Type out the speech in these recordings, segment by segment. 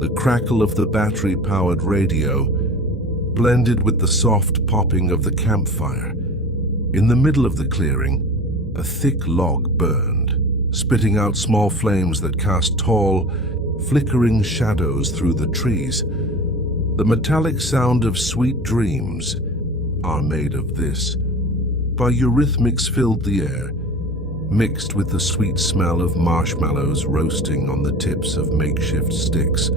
The crackle of the battery-powered radio blended with the soft popping of the campfire. In the middle of the clearing, a thick log burned, spitting out small flames that cast tall, flickering shadows through the trees. The metallic sound of sweet dreams are made of this. Biorhythmics filled the air, mixed with the sweet smell of marshmallows roasting on the tips of makeshift sticks.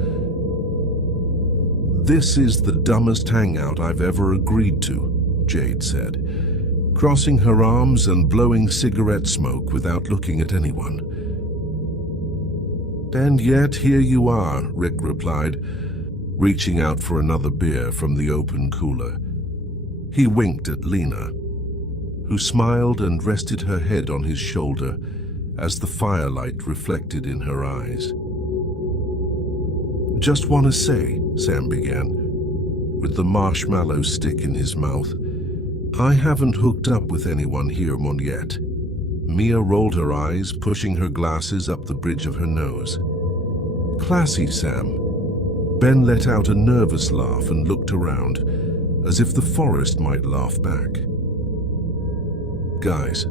"This is the dumbest hangout I've ever agreed to," Jade said, crossing her arms and blowing cigarette smoke without looking at anyone. "And yet here you are," Rick replied, reaching out for another beer from the open cooler. He winked at Lena, who smiled and rested her head on his shoulder as the firelight reflected in her eyes. "Just want to say," Sam began, with the marshmallow stick in his mouth, "I haven't hooked up with anyone here yet." Mia rolled her eyes, pushing her glasses up the bridge of her nose. "Classy, Sam." Ben let out a nervous laugh and looked around, as if the forest might laugh back. "Guys,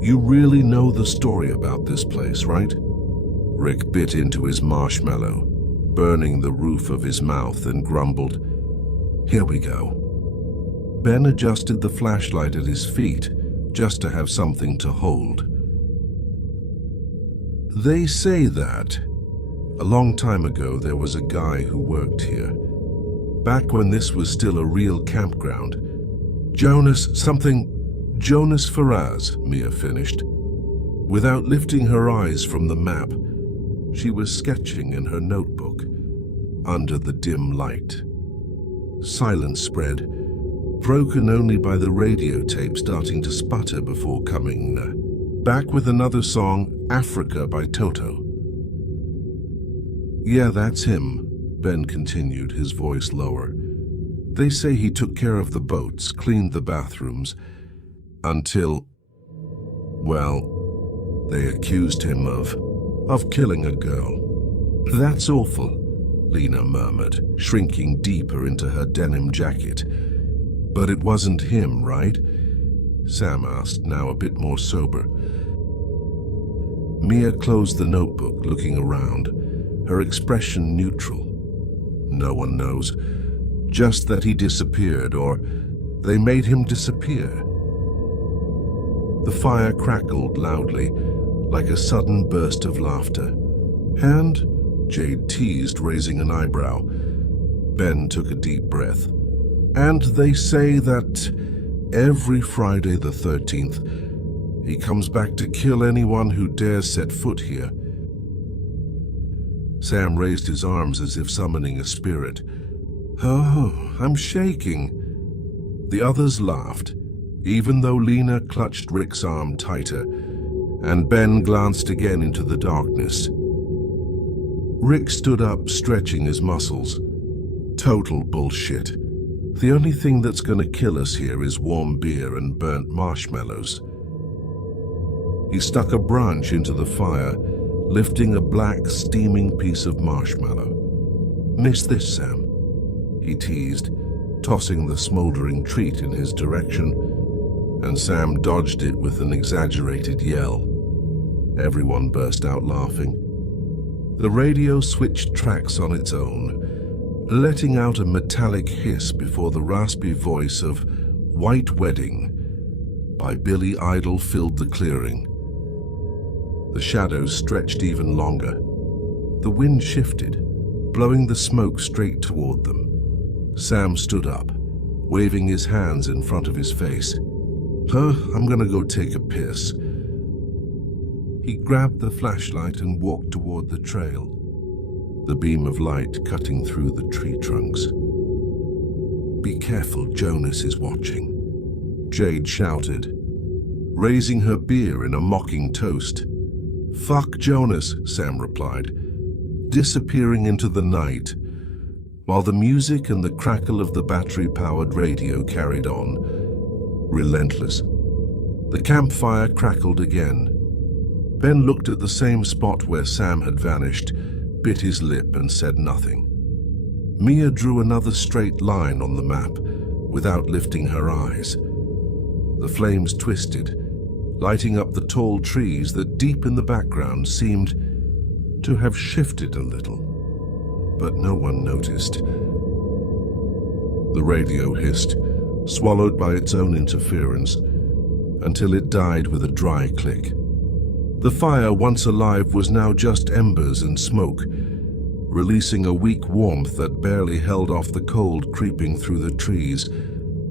you really know the story about this place, right?" Rick bit into his marshmallow, burning the roof of his mouth, and grumbled, "Here we go." Ben adjusted the flashlight at his feet just to have something to hold. "They say that a long time ago there was a guy who worked here, back when this was still a real campground. Jonas Faraz," Mia finished. Without lifting her eyes from the map, she was sketching in her notebook under the dim light. Silence spread, broken only by the radio tape starting to sputter before coming back with another song, Africa by Toto. "Yeah, that's him," Ben continued, his voice lower. "They say he took care of the boats, cleaned the bathrooms, until, well, they accused him of killing a girl." "That's awful," Lena murmured, shrinking deeper into her denim jacket. "But it wasn't him, right?" Sam asked, now a bit more sober. Mia closed the notebook, looking around, her expression neutral. "No one knows. Just that he disappeared, or they made him disappear." The fire crackled loudly, like a sudden burst of laughter. "And?" Jade teased, raising an eyebrow. Ben took a deep breath. "And they say that every Friday the 13th, he comes back to kill anyone who dares set foot here." Sam raised his arms as if summoning a spirit. "Oh, I'm shaking." The others laughed, even though Lena clutched Rick's arm tighter, and Ben glanced again into the darkness. Rick stood up, stretching his muscles. "Total bullshit. The only thing that's gonna kill us here is warm beer and burnt marshmallows." He stuck a branch into the fire, lifting a black, steaming piece of marshmallow. "Miss this, Sam," he teased, tossing the smoldering treat in his direction, and Sam dodged it with an exaggerated yell. Everyone burst out laughing. The radio switched tracks on its own, letting out a metallic hiss before the raspy voice of "White Wedding" by Billy Idol filled the clearing. The shadows stretched even longer. The wind shifted, blowing the smoke straight toward them. Sam stood up, waving his hands in front of his face. I'm gonna go take a piss." He grabbed the flashlight and walked toward the trail, the beam of light cutting through the tree trunks. "Be careful, Jonas is watching," Jade shouted, raising her beer in a mocking toast. "Fuck Jonas," Sam replied, disappearing into the night, while the music and the crackle of the battery-powered radio carried on, relentless. The campfire crackled again. Ben looked at the same spot where Sam had vanished, bit his lip and said nothing. Mia drew another straight line on the map without lifting her eyes. The flames twisted, lighting up the tall trees that deep in the background seemed to have shifted a little. But no one noticed. The radio hissed, swallowed by its own interference, until it died with a dry click. The fire, once alive, was now just embers and smoke, releasing a weak warmth that barely held off the cold creeping through the trees.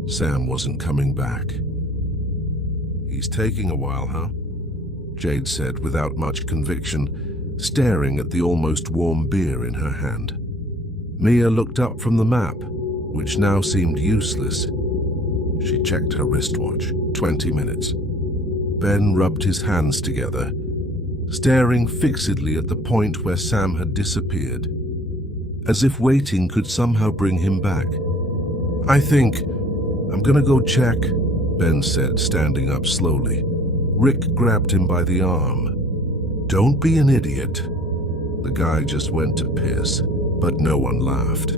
Sam wasn't coming back. "He's taking a while, huh?" Jade said without much conviction, staring at the almost warm beer in her hand. Mia looked up from the map, which now seemed useless. She checked her wristwatch. 20 minutes. Ben rubbed his hands together, staring fixedly at the point where Sam had disappeared, as if waiting could somehow bring him back. "I think I'm gonna go check," Ben said, standing up slowly. Rick grabbed him by the arm. "Don't be an idiot." The guy just went to piss, but no one laughed.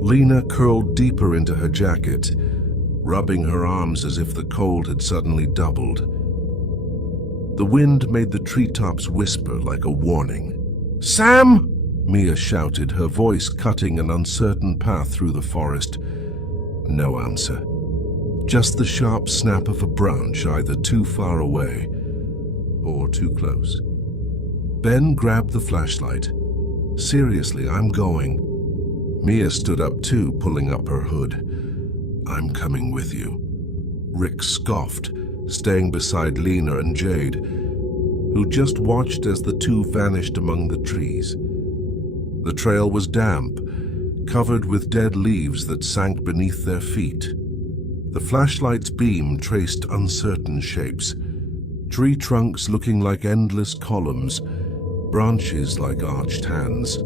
Lena curled deeper into her jacket, rubbing her arms as if the cold had suddenly doubled. The wind made the treetops whisper like a warning. "Sam!" Mia shouted, her voice cutting an uncertain path through the forest. No answer. Just the sharp snap of a branch either too far away or too close. Ben grabbed the flashlight. "Seriously, I'm going." Mia stood up too, pulling up her hood. "I'm coming with you." Rick scoffed, staying beside Lena and Jade, who just watched as the two vanished among the trees. The trail was damp, covered with dead leaves that sank beneath their feet. The flashlight's beam traced uncertain shapes, tree trunks looking like endless columns, branches like arched hands.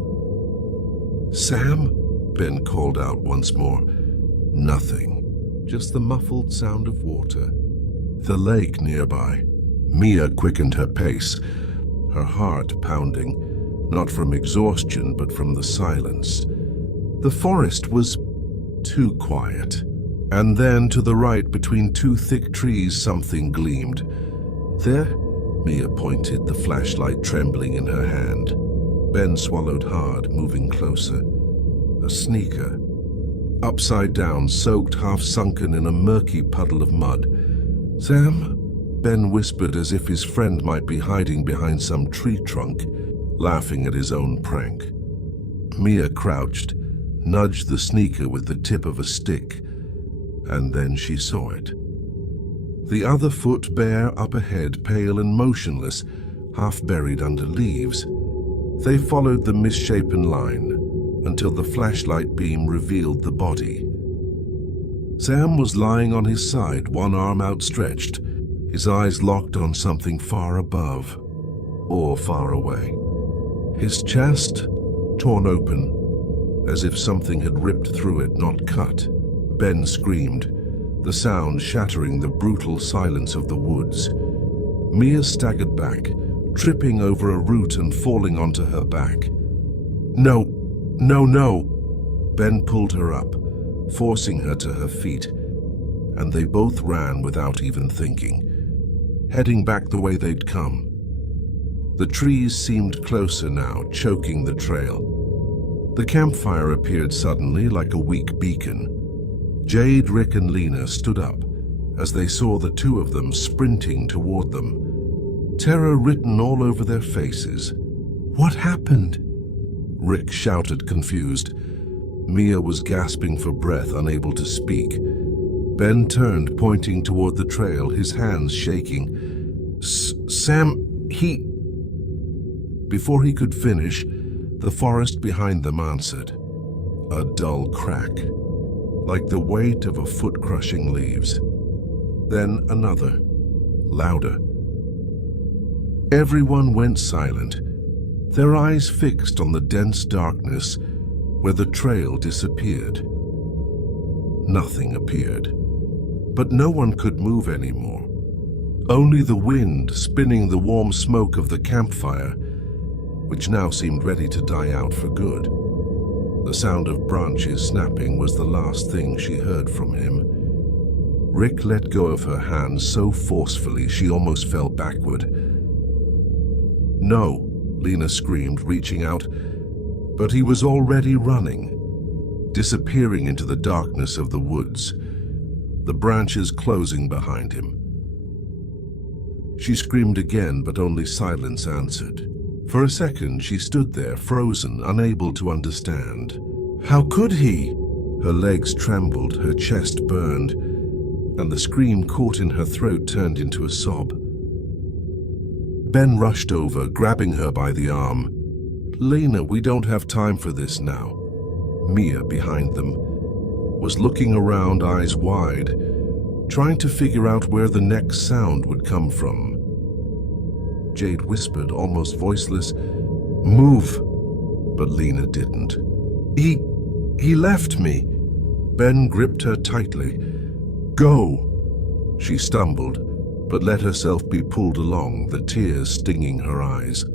"Sam?" Ben called out once more. Nothing, just the muffled sound of water. The lake nearby. Mia quickened her pace, her heart pounding, not from exhaustion but from the silence. The forest was too quiet. And then to the right, between two thick trees, something gleamed. "There?" Mia pointed, the flashlight trembling in her hand. Ben swallowed hard, moving closer. A sneaker. Upside down, soaked, half-sunken in a murky puddle of mud. "Sam?" Ben whispered as if his friend might be hiding behind some tree trunk, laughing at his own prank. Mia crouched, nudged the sneaker with the tip of a stick, and then she saw it. The other foot bare up ahead, pale and motionless, half buried under leaves. They followed the misshapen line until the flashlight beam revealed the body. Sam was lying on his side, one arm outstretched, his eyes locked on something far above or far away. His chest torn open, as if something had ripped through it, not cut. Ben screamed, the sound shattering the brutal silence of the woods. Mia staggered back, tripping over a root and falling onto her back. "No, no, no!" Ben pulled her up, forcing her to her feet, and they both ran without even thinking, heading back the way they'd come. The trees seemed closer now, choking the trail. The campfire appeared suddenly like a weak beacon. Jade, Rick, and Lena stood up as they saw the two of them sprinting toward them, terror written all over their faces. "What happened?" Rick shouted, confused. Mia was gasping for breath, unable to speak. Ben turned, pointing toward the trail, his hands shaking. "Sam, he..." Before he could finish, the forest behind them answered. A dull crack, like the weight of a foot crushing leaves. Then another, louder. Everyone went silent, their eyes fixed on the dense darkness where the trail disappeared. Nothing appeared, but no one could move anymore. Only the wind spinning the warm smoke of the campfire, which now seemed ready to die out for good. The sound of branches snapping was the last thing she heard from him. Rick let go of her hand so forcefully she almost fell backward. "No," Lena screamed, reaching out, but he was already running, disappearing into the darkness of the woods, the branches closing behind him. She screamed again, but only silence answered. For a second, she stood there, frozen, unable to understand. How could he? Her legs trembled, her chest burned, and the scream caught in her throat turned into a sob. Ben rushed over, grabbing her by the arm. "Lena, we don't have time for this now." Mia, behind them, was looking around, eyes wide, trying to figure out where the next sound would come from. Jade whispered, almost voiceless, "Move!" But Lena didn't. He left me." Ben gripped her tightly. "Go!" She stumbled, but let herself be pulled along, the tears stinging her eyes.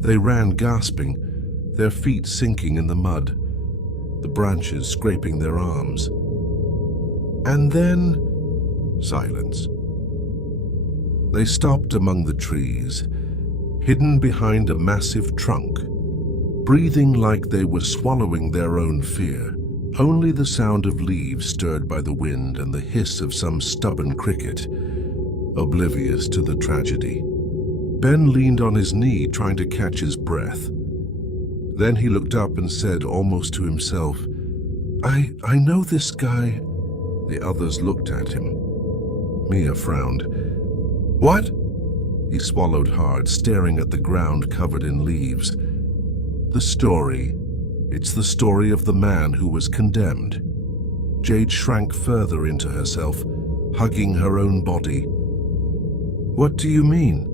They ran gasping, their feet sinking in the mud, the branches scraping their arms. And then, silence. They stopped among the trees, hidden behind a massive trunk, breathing like they were swallowing their own fear. Only the sound of leaves stirred by the wind and the hiss of some stubborn cricket, oblivious to the tragedy. Ben leaned on his knee, trying to catch his breath. Then he looked up and said, almost to himself, I know this guy." The others looked at him. Mia frowned. "What?" He swallowed hard, staring at the ground covered in leaves. "The story. It's the story of the man who was condemned." Jade shrank further into herself, hugging her own body. "What do you mean?"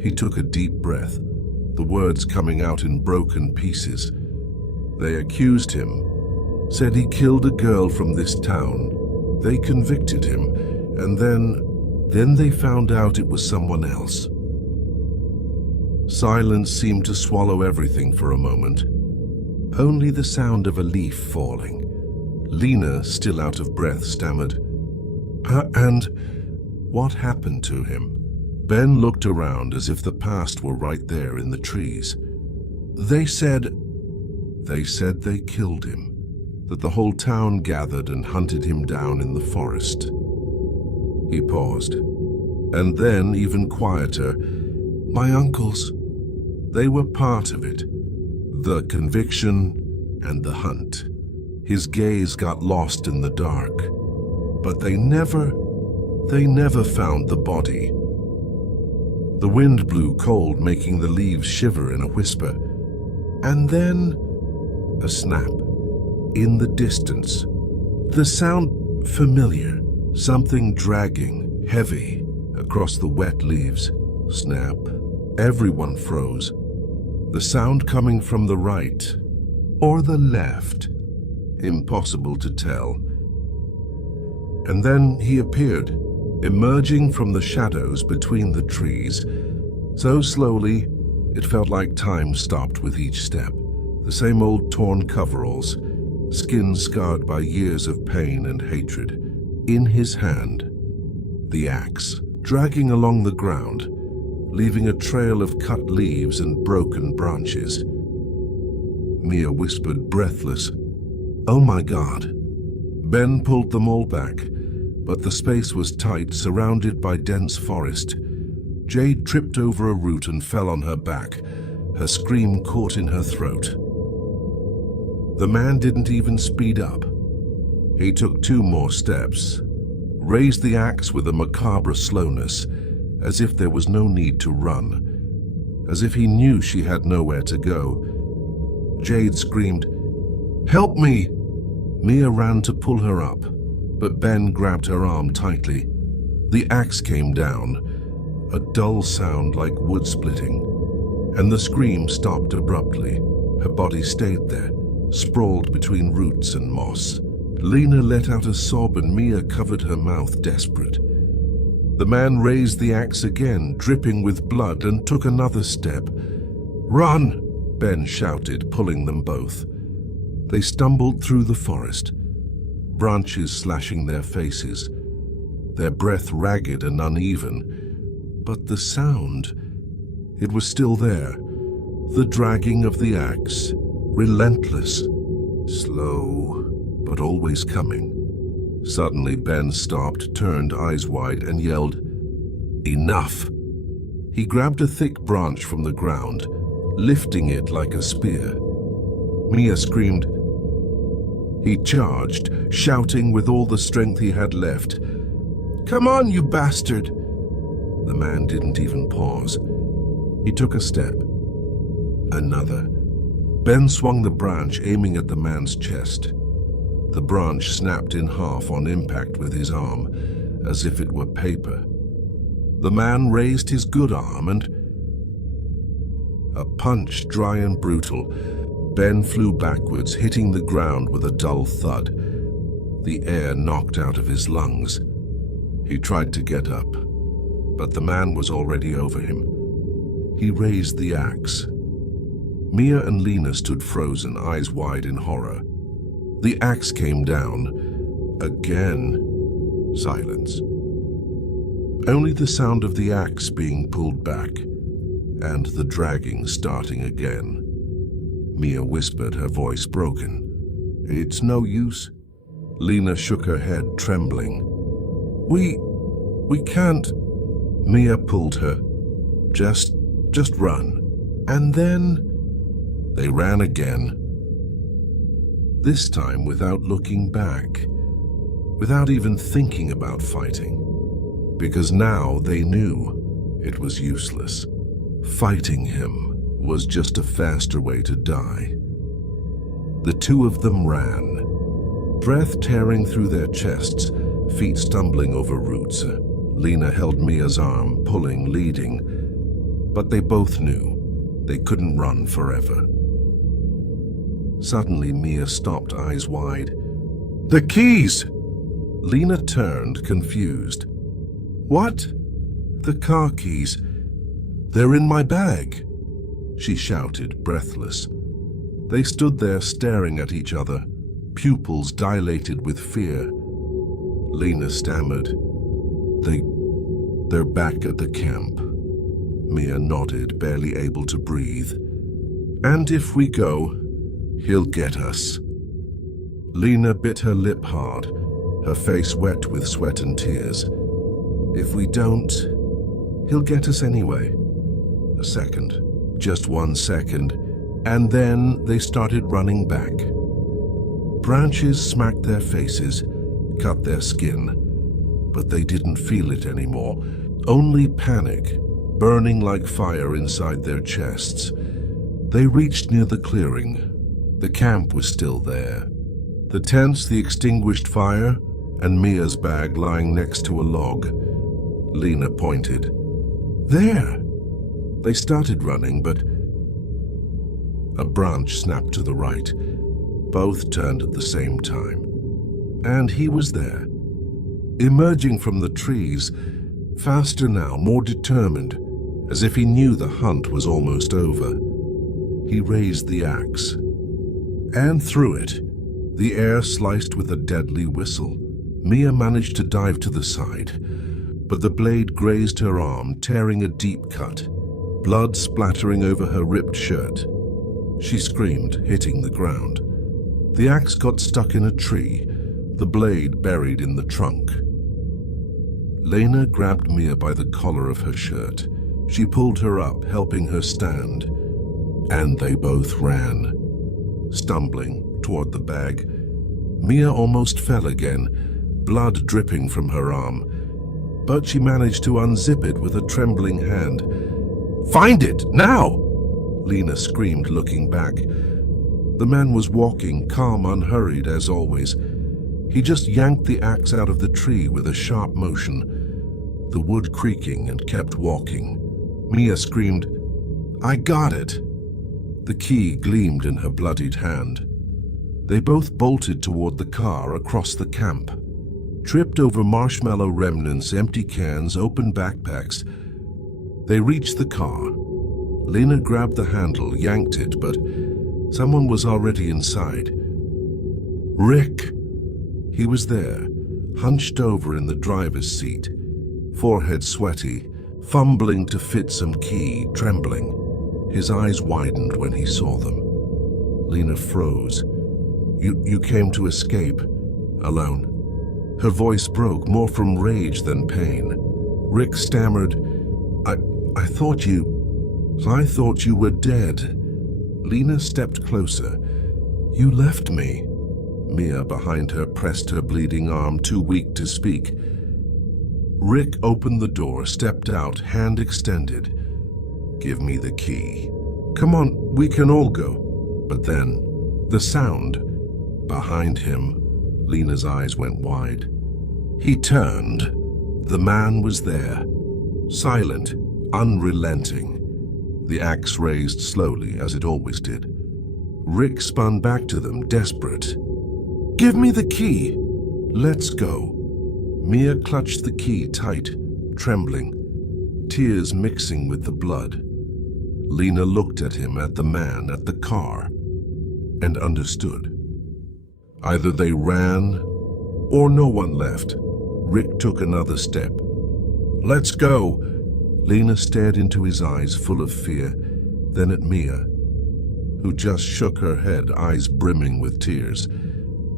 He took a deep breath, the words coming out in broken pieces. "They accused him, said he killed a girl from this town. They convicted him, and then they found out it was someone else." Silence seemed to swallow everything for a moment. Only the sound of a leaf falling. Lena, still out of breath, stammered, And what happened to him?" Ben looked around as if the past were right there in the trees. They said they killed him, that the whole town gathered and hunted him down in the forest." He paused. And then, even quieter, "My uncles, they were part of it. The conviction and the hunt." His gaze got lost in the dark. "But they never found the body." The wind blew cold, making the leaves shiver in a whisper. And then, a snap. In the distance. The sound familiar, something dragging, heavy, across the wet leaves. Snap. Everyone froze. The sound coming from the right, or the left. Impossible to tell. And then he appeared, emerging from the shadows between the trees, so slowly it felt like time stopped with each step. The same old torn coveralls, skin scarred by years of pain and hatred. In his hand, the axe, dragging along the ground, leaving a trail of cut leaves and broken branches. Mia whispered, breathless, "Oh my God." Ben pulled them all back, but the space was tight, surrounded by dense forest. Jade tripped over a root and fell on her back, her scream caught in her throat. The man didn't even speed up. He took 2 more steps, raised the axe with a macabre slowness, as if there was no need to run, as if he knew she had nowhere to go. Jade screamed, "Help me!" Mia ran to pull her up, but Ben grabbed her arm tightly. The axe came down, a dull sound like wood splitting, and the scream stopped abruptly. Her body stayed there, sprawled between roots and moss. Lena let out a sob and Mia covered her mouth, desperate. The man raised the axe again, dripping with blood, and took another step. "Run!" Ben shouted, pulling them both. They stumbled through the forest, branches slashing their faces, their breath ragged and uneven. But the sound, it was still there. The dragging of the axe, relentless, slow, but always coming. Suddenly, Ben stopped, turned eyes wide, and yelled, "Enough!" He grabbed a thick branch from the ground, lifting it like a spear. Mia screamed. He charged, shouting with all the strength he had left, "Come on, you bastard!" The man didn't even pause. He took a step. Another. Ben swung the branch, aiming at the man's chest. The branch snapped in half on impact with his arm, as if it were paper. The man raised his good arm and... A punch, dry and brutal. Ben flew backwards, hitting the ground with a dull thud. The air knocked out of his lungs. He tried to get up, but the man was already over him. He raised the axe. Mia and Lena stood frozen, eyes wide in horror. The axe came down. Again, silence. Only the sound of the axe being pulled back, and the dragging starting again. Mia whispered, her voice broken. "It's no use." Lena shook her head, trembling. We can't." Mia pulled her. Just run." And then they ran again. This time without looking back, without even thinking about fighting, because now they knew it was useless. Fighting him was just a faster way to die. The two of them ran, breath tearing through their chests, feet stumbling over roots. Lena held Mia's arm, pulling, leading, but they both knew they couldn't run forever. Suddenly, Mia stopped, eyes wide. "The keys!" Lena turned, confused. "What?" "The car keys. They're in my bag," she shouted, breathless. They stood there staring at each other, pupils dilated with fear. Lena stammered, They're back at the camp." Mia nodded, barely able to breathe. "And if we go, he'll get us." Lena bit her lip hard, her face wet with sweat and tears. "If we don't, he'll get us anyway." A second, just 1 second, and then they started running back. Branches smacked their faces, cut their skin, but they didn't feel it anymore, only panic, burning like fire inside their chests. They reached near the clearing. The camp was still there. The tents, the extinguished fire, and Mia's bag lying next to a log. Lena pointed. "There!" They started running, but a branch snapped to the right. Both turned at the same time. And he was there, emerging from the trees, faster now, more determined, as if he knew the hunt was almost over. He raised the axe, and through it, the air sliced with a deadly whistle. Mia managed to dive to the side, but the blade grazed her arm, tearing a deep cut, blood splattering over her ripped shirt. She screamed, hitting the ground. The axe got stuck in a tree, the blade buried in the trunk. Lena grabbed Mia by the collar of her shirt. She pulled her up, helping her stand, and they both ran, stumbling toward the bag. Mia almost fell again, blood dripping from her arm, but she managed to unzip it with a trembling hand. "Find it, now!" Lena screamed, looking back. The man was walking, calm, unhurried as always. He just yanked the axe out of the tree with a sharp motion, the wood creaking, and kept walking. Mia screamed, "I got it!" The key gleamed in her bloodied hand. They both bolted toward the car across the camp, tripped over marshmallow remnants, empty cans, open backpacks. They reached the car. Lena grabbed the handle, yanked it, but someone was already inside. Rick! He was there, hunched over in the driver's seat, forehead sweaty, fumbling to fit some key, trembling. His eyes widened when he saw them. Lena froze. You came to escape, alone. Her voice broke, more from rage than pain. Rick stammered, I thought you were dead. Lena stepped closer. You left me. Mia, behind her, pressed her bleeding arm, too weak to speak. Rick opened the door, stepped out, hand extended. Give me the key. Come on, we can all go. But then, the sound. Behind him, Lena's eyes went wide. He turned. The man was there. Silent, unrelenting. The axe raised slowly, as it always did. Rick spun back to them, desperate. Give me the key. Let's go. Mia clutched the key tight, trembling, tears mixing with the blood. Lena looked at him, at the man, at the car, and understood. Either they ran, or no one left. Rick took another step. Let's go. Lena stared into his eyes, full of fear, then at Mia, who just shook her head, eyes brimming with tears.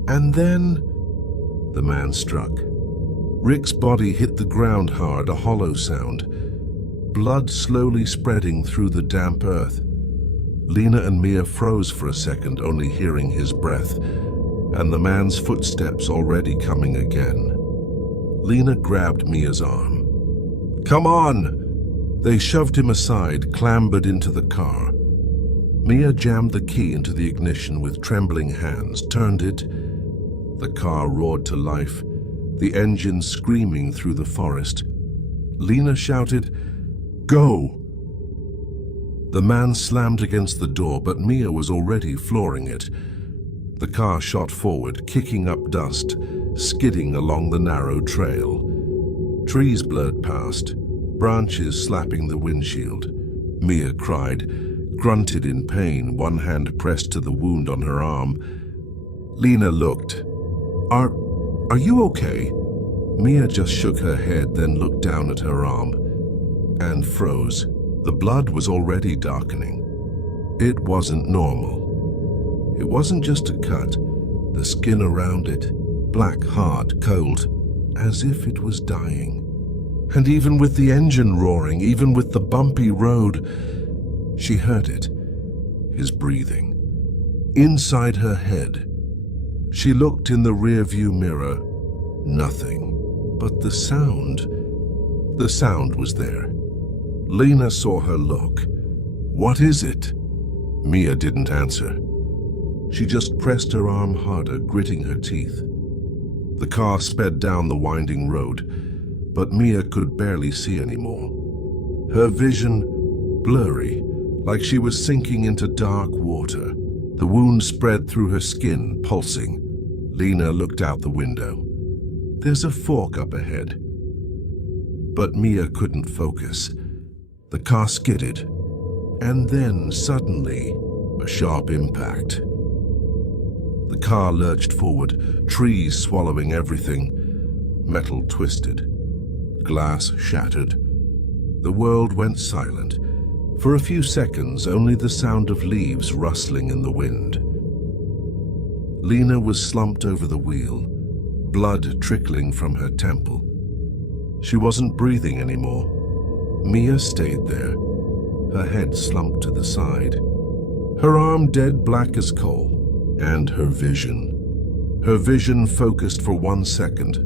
And then the man struck. Rick's body hit the ground hard, a hollow sound, blood slowly spreading through the damp earth. Lena and Mia froze for a second, only hearing his breath, and the man's footsteps already coming again. Lena grabbed Mia's arm. Come on! They shoved him aside, clambered into the car. Mia jammed the key into the ignition with trembling hands, turned it. The car roared to life, the engine screaming through the forest. Lena shouted, Go! The man slammed against the door, but Mia was already flooring it. The car shot forward, kicking up dust, skidding along the narrow trail. Trees blurred past, branches slapping the windshield. Mia cried, grunted in pain, one hand pressed to the wound on her arm. Lena looked. Are you okay? Mia just shook her head, then looked down at her arm and froze. The blood was already darkening. It wasn't normal. It wasn't just a cut, the skin around it, black, hard, cold, as if it was dying. And even with the engine roaring, even with the bumpy road, she heard it, his breathing. Inside her head, she looked in the rearview mirror. Nothing. But the sound was there. Lena saw her look. What is it? Mia didn't answer. She just pressed her arm harder, gritting her teeth. The car sped down the winding road, but Mia could barely see anymore. Her vision blurry, like she was sinking into dark water. The wound spread through her skin, pulsing. Lena looked out the window. There's a fork up ahead. But Mia couldn't focus. The car skidded, and then suddenly, a sharp impact. The car lurched forward, trees swallowing everything, metal twisted, glass shattered. The world went silent. For a few seconds, only the sound of leaves rustling in the wind. Lena was slumped over the wheel, blood trickling from her temple. She wasn't breathing anymore. Mia stayed there, her head slumped to the side, her arm dead black as coal, and her vision focused for 1 second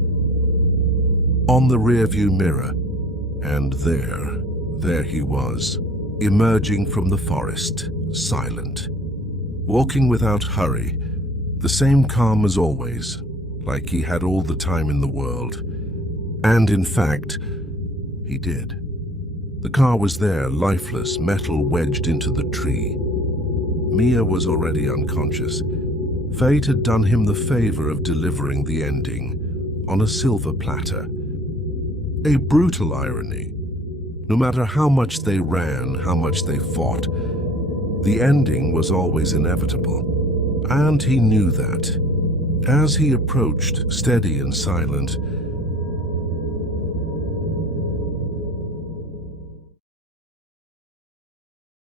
on the rearview mirror, and there he was, emerging from the forest, silent, walking without hurry, the same calm as always, like he had all the time in the world. And in fact, he did. The car was there, lifeless, metal wedged into the tree. Mia was already unconscious. Fate had done him the favor of delivering the ending on a silver platter. A brutal irony. No matter how much they ran, how much they fought, the ending was always inevitable. And he knew that. As he approached, steady and silent,